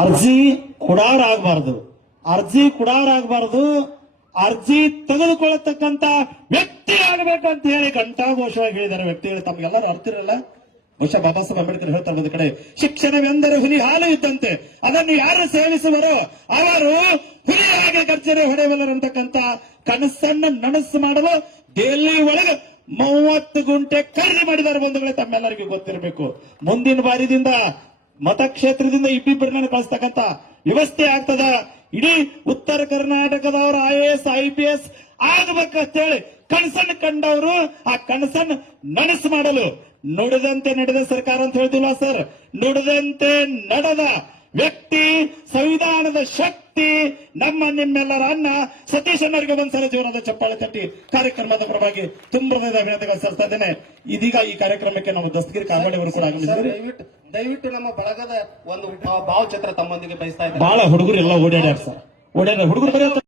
ಅರ್ಜಿ ಕುಡಾರಾಗಬಾರ್ದು, ಅರ್ಜಿ ಕುಡಾರಾಗಬಾರ್ದು, ಅರ್ಜಿ ತೆಗೆದುಕೊಳ್ಳತಕ್ಕಂತ ವ್ಯಕ್ತಿ ಆಗಬೇಕಂತ ಹೇಳಿ ಘಂಟಾಘೋಷವಾಗಿ ಹೇಳಿದ್ದಾರೆ ವ್ಯಕ್ತಿಗಳು. ತಮ್ಗೆಲ್ಲರೂ ಅರ್ತಿರಲ್ಲ, ಬಹುಶಃ ಬಾಬಾ ಸಾಹೇಬ್ ಅಂಬೇಡ್ಕರ್ ಹೇಳ್ತಾರೆ ಒಂದು ಕಡೆ, ಶಿಕ್ಷಣವೆಂದರೆ ಹುಲಿ ಹಾಲು ಇದ್ದಂತೆ, ಅದನ್ನು ಯಾರು ಸೇವಿಸುವರೋ ಅವರು ಹುಲಿಯಾಗಿ ಗರ್ಜನೆ ಹೊಡೆಯಬಲ್ಲರಂತಕ್ಕಂತ ಕನಸನ್ನು ನನಸು ಮಾಡಲು ದೆಹಲಿ ಒಳಗೆ 30 ಗುಂಟೆ ಖರೀದಿ ಮಾಡಿದ್ದಾರೆ ಬಂಧುಗಳೇ. ತಮ್ಮೆಲ್ಲರಿಗೂ ಗೊತ್ತಿರಬೇಕು. ಮುಂದಿನ ಬಾರಿದಿಂದ ಮತಕ್ಷೇತ್ರದಿಂದ ಇಬ್ಬಿಬ್ಬರನ್ನ ಕಳಿಸ್ತಕ್ಕಂತ ವ್ಯವಸ್ಥೆ ಆಗ್ತದ. ಇಡೀ ಉತ್ತರ ಕರ್ನಾಟಕದವರು IAS IPS ಆಗಬೇಕಂತೇಳಿ ಕನಸನ್ನು ಕಂಡವರು ಆ ಕನಸನ್ನು ನನಸು ಮಾಡಲು ನುಡಿದಂತೆ ನಡೆದ ಸರ್ಕಾರ ಅಂತ ಹೇಳ್ತಿಲ್ಲ ಸರ್, ನುಡಿದಂತೆ ನಡೆದ ವ್ಯಕ್ತಿ, ಸಂವಿಧಾನದ ಶಕ್ತಿ ನಮ್ಮ ನಿಮ್ಮೆಲ್ಲರ ಅನ್ನ ಸತೀಶ್ ಅನ್ನರಿಗೆ ಒಂದ್ಸಲ ಜೀವನದ ಚಪ್ಪಾಳೆ ತಟ್ಟಿ ಕಾರ್ಯಕ್ರಮದ ಪರವಾಗಿ ತುಂಬ ಅಭಿನಂದನೆಗಳು ಸಲ್ಲಿಸ್ತಾ ಇದ್ದೇನೆ. ಇದೀಗ ಈ ಕಾರ್ಯಕ್ರಮಕ್ಕೆ ನಾವು ದಸ್ತಗಿರಿ ಕಾಗಡಿ ಅವರು ಕೂಡ ಆಗಮಿಸಿದ್ದಾರೆ. ದಯವಿಟ್ಟು ನಮ್ಮ ಬಳಗದ ಒಂದು ಭಾವಚಿತ್ರ ತಮ್ಮೊಂದಿಗೆ ಬಯಸ್ತಾ ಇದ್ದಾರೆ. ಬಹಳ ಹುಡುಗರು ಎಲ್ಲ ಓಡಾಡ್ಯಾರ ಸರ್, ಓಡಾಡ ಹುಡುಗರು